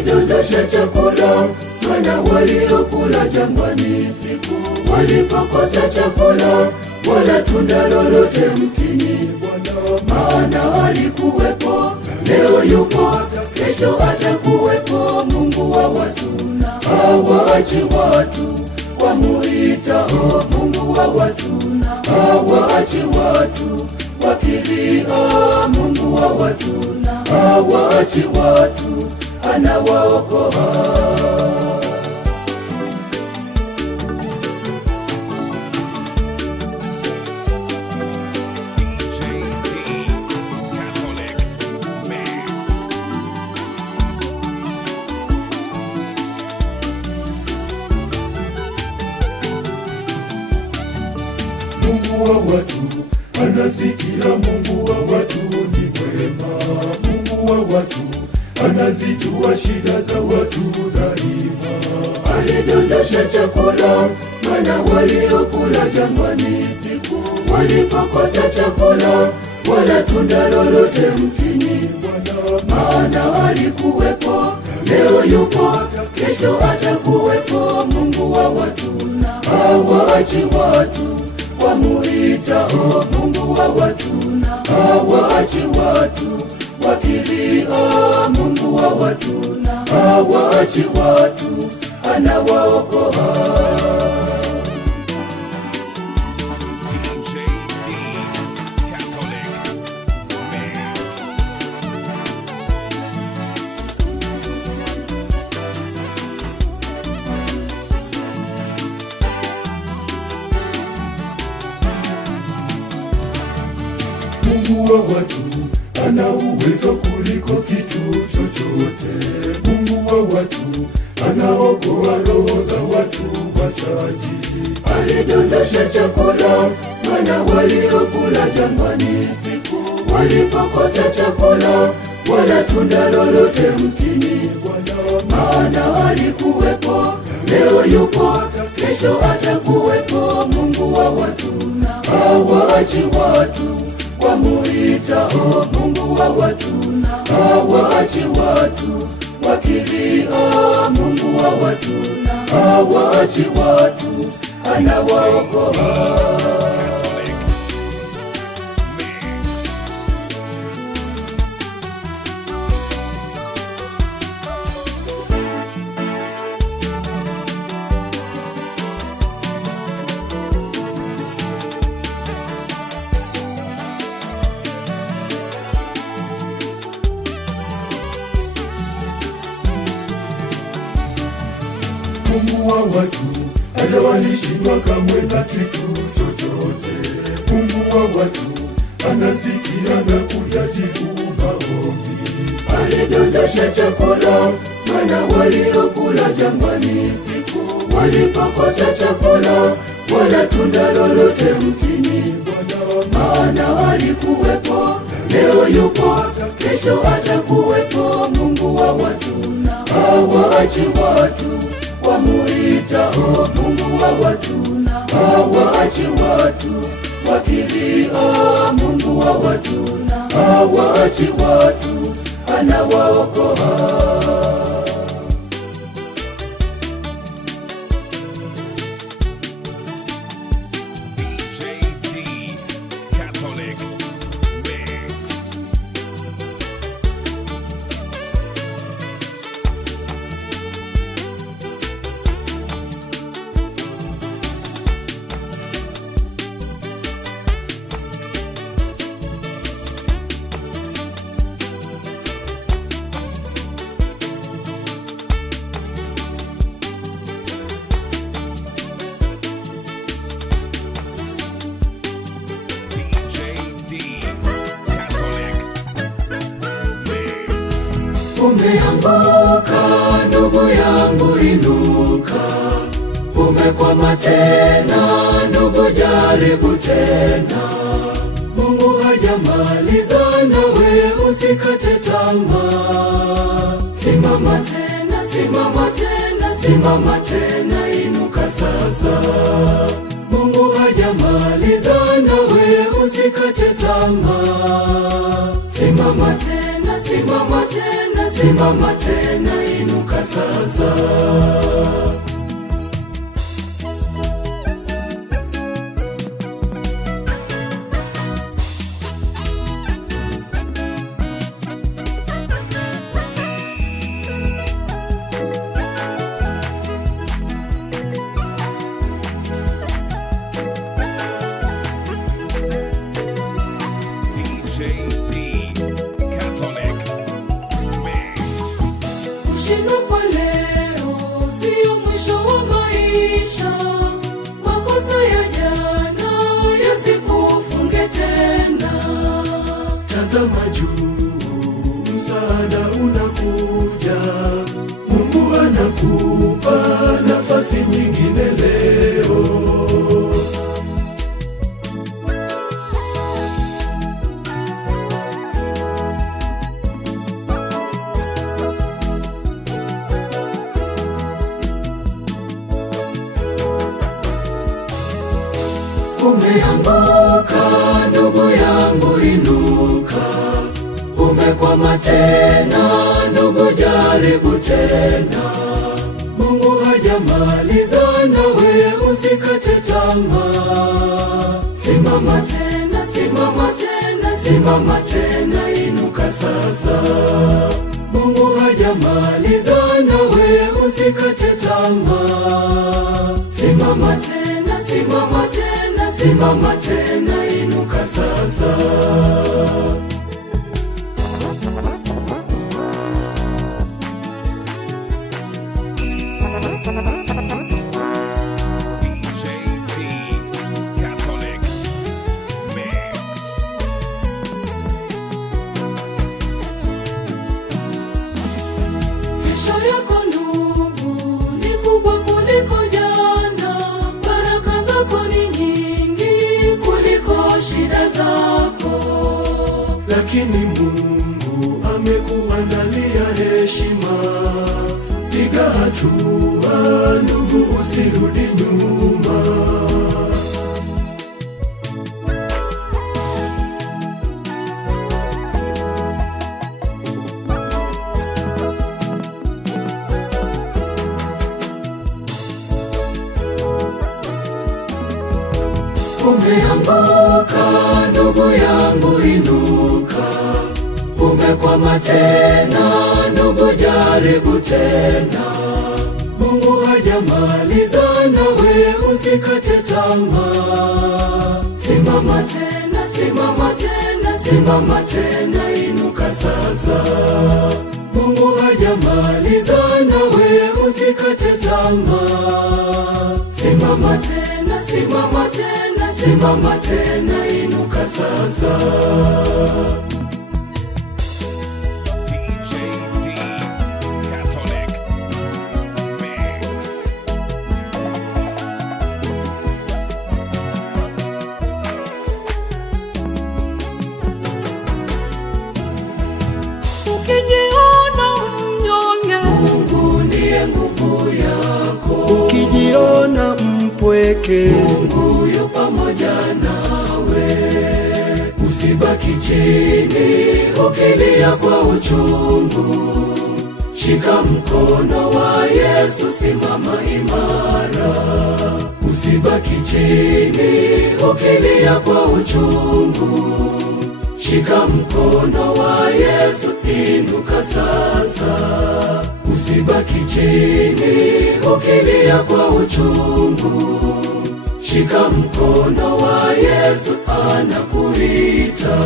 alidondosha chakula, mana waliokula jangwani siku walipokosa chakula, wala tunda lolote mtini. Maana alikuwepo, leo yupo, kesho atakuwepo, Mungu wa watu na hawaachi watu wamuitao Mungu wa watu na hawaachi watu wakilia. Mungu wa watu na hawaachi watu, anawaokoa. Mungu wa watu anasikia, Mungu wa watu ni mwema. Mungu wa watu anazijua shida za watu daima. Alidondosha chakula, mana waliokula jangwani siku walipokosa chakula, wala tunda lolote mtini. Maana alikuwepo, leo yupo, kesho atakuwepo, Mungu wa watu na hawaachi watu wamuitao Mungu wa watu na hawaachi watu wakilia. Mungu wa watu na hawaachi watu, anawaokoa. Mungu wa watu ana uwezo kuliko kitu chochote. Mungu wa watu anaokoa roho za watu wachaji. Alidondosha chakula, mana waliokula jangwani siku walipokosa chakula, wala tunda lolote mtini. Maana alikuwepo, leo yupo, kesho atakuwepo, Mungu wa watu na hawaachi watu wamuitao Mungu wa watu na hawaachi watu wakilia. Mungu wa watu na hawaachi watu, anawaokoa. Mungu wa watu hajawahi shindwa kamwe na kitu chochote. Mungu wa watu anasikia na kuyajibu maombi. Alidondosha chakula, mana waliokula jangwani siku walipokosa chakula, wala tunda lolote mtini. Maana alikuwepo, leo yupo, kesho atakuwepo, Mungu wa watu na hawaachi watu wamuitao Mungu wa watu na hawaachi watu wakilia. Mungu wa watu na hawaachi watu, anawaokoa. Umeanguka ndugu yangu, inuka. Umekwama tena ndugu, jaribu tena. Mungu hajamaliza nawe, usikate tamaa. Simama tena, simama tena, simama tena, inuka sasa. Mungu hajamaliza nawe, usikate tamaa. Simama tena, simama tena, simama tena, inuka sasa. Kushindwa kwa leo sio mwisho wa maisha. Makosa ya jana yasikufunge tena. Tazama juu, msaada unakuja. Mungu anakupa nafasi nyingine leo. Umeanguka ndugu yangu, inuka. Umekwama tena ndugu, jaribu tena. Mungu hajamaliza nawe, usikate tamaa. Simama tena, simama tena, simama tena, inuka sasa. Mungu hajamaliza nawe, usikate tamaa. Simama tena, simama tena, simama tena, inuka sasa. Kesho yako ndugu ni kubwa kuliko jana. Baraka zako ni nyingi kuliko shida zako. Lakini Mungu amekuandalia heshima. Piga hatua ndugu, usirudi nyuma. Umeanguka ndugu yangu, inuka. Umekwama tena ndugu, jaribu tena. Mungu hajamaliza nawe, usikate tamaa. Simama tena, simama tena, simama tena, inuka sasa. Mungu hajamaliza nawe, usikate tamaa. Simama tena, simama tena, simama tena, inuka sasa. Ukijiona mnyonge, Mungu ndiye nguvu yako. Ukijiona mpweke, Mungu yu pamoja nawe. Usibaki chini ukilia kwa uchungu. Shika mkono wa Yesu, simama imara. Usibaki chini ukilia kwa uchungu. Shika mkono wa Yesu, inuka sasa. Usibaki chini ukilia kwa uchungu. Shika mkono wa Yesu, anakuita.